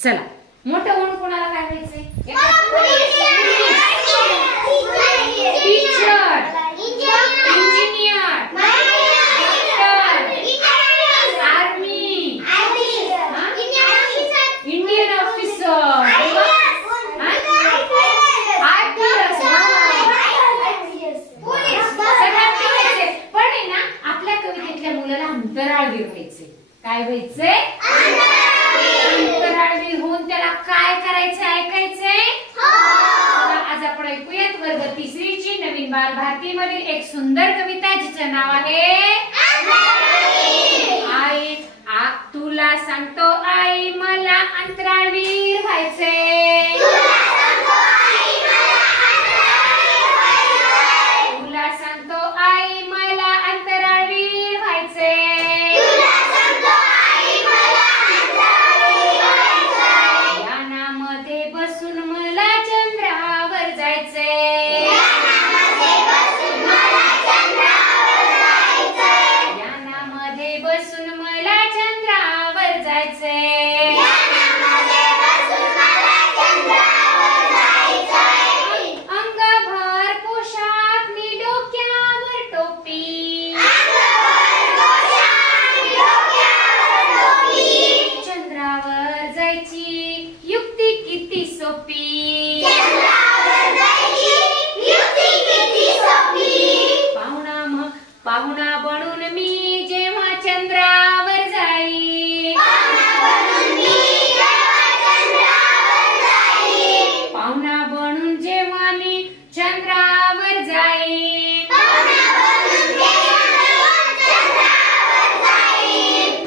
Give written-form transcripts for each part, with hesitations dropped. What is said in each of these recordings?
चला मोठं होऊन कोणाला काय व्हायचंय? Teacher, engineer, army, Indian officer, पण आहे ना आपल्या कवितेतल्या मुलाला अंतराळवीर व्हायचे. काय व्हायचंय? अंतराळवीर होऊन त्याला काय करायचं ऐकायचंय? आज आपण ऐकूयात वर्ग 3 ची नवीन बालभारती मधील एक सुंदर कविता जिचं नाव आहे आई. तुला सांगतो आई मला अंतराळवीर व्हायचंय. तुला सांगतो आई मला अंतराळवीर व्हायचंय. यानामध्ये बसून मला चंद्रावर जायचंय. यानामध्ये बसून मला चंद्रावर जायचंय. अंगभर पोशाख मी डोक्यावर टोपी. चंद्रावर जायची युक्ती किती सोपी. पाहुणा बनून मी जेव्हा चंद्रावर जाई. पाहुणा बनून जेव्हा मी चंद्रावर जाई.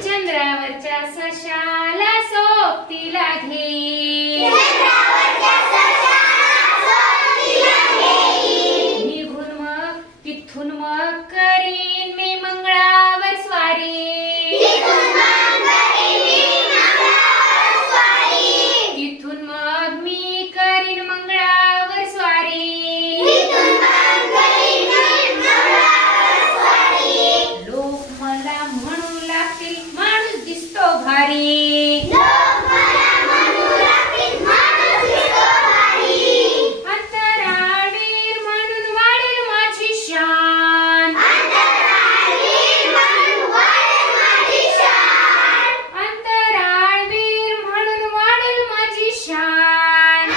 चंद्रावरच्या सशाला सोबतीला घे. निघून मग तिथून मग करीन मी मंगळावर स्वारी. तिथून मग मी करीन मंगळावर स्वारी. लोक मला म्हणू लागतील माणूस दिसतो भारी. अंतराळवीर म्हणून वाढेल माझी शान. अंतराळवीर म्हणून वाढेल माझी शान.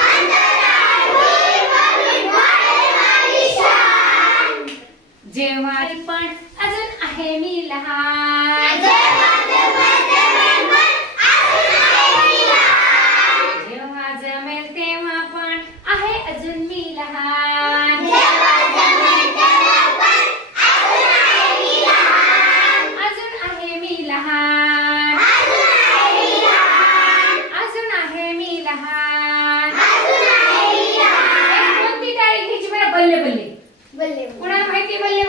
जेव्हा पण अजून आहे मी लहान. जेव्हा जमेल तेव्हा पण आहे अजून मी लहान. अजून आहे मी लहान. अजून आहे मी लहान. कोणती टाळी घ्यायची बरं? बल्ले बल्ले. कोणाला माहिती बल्ले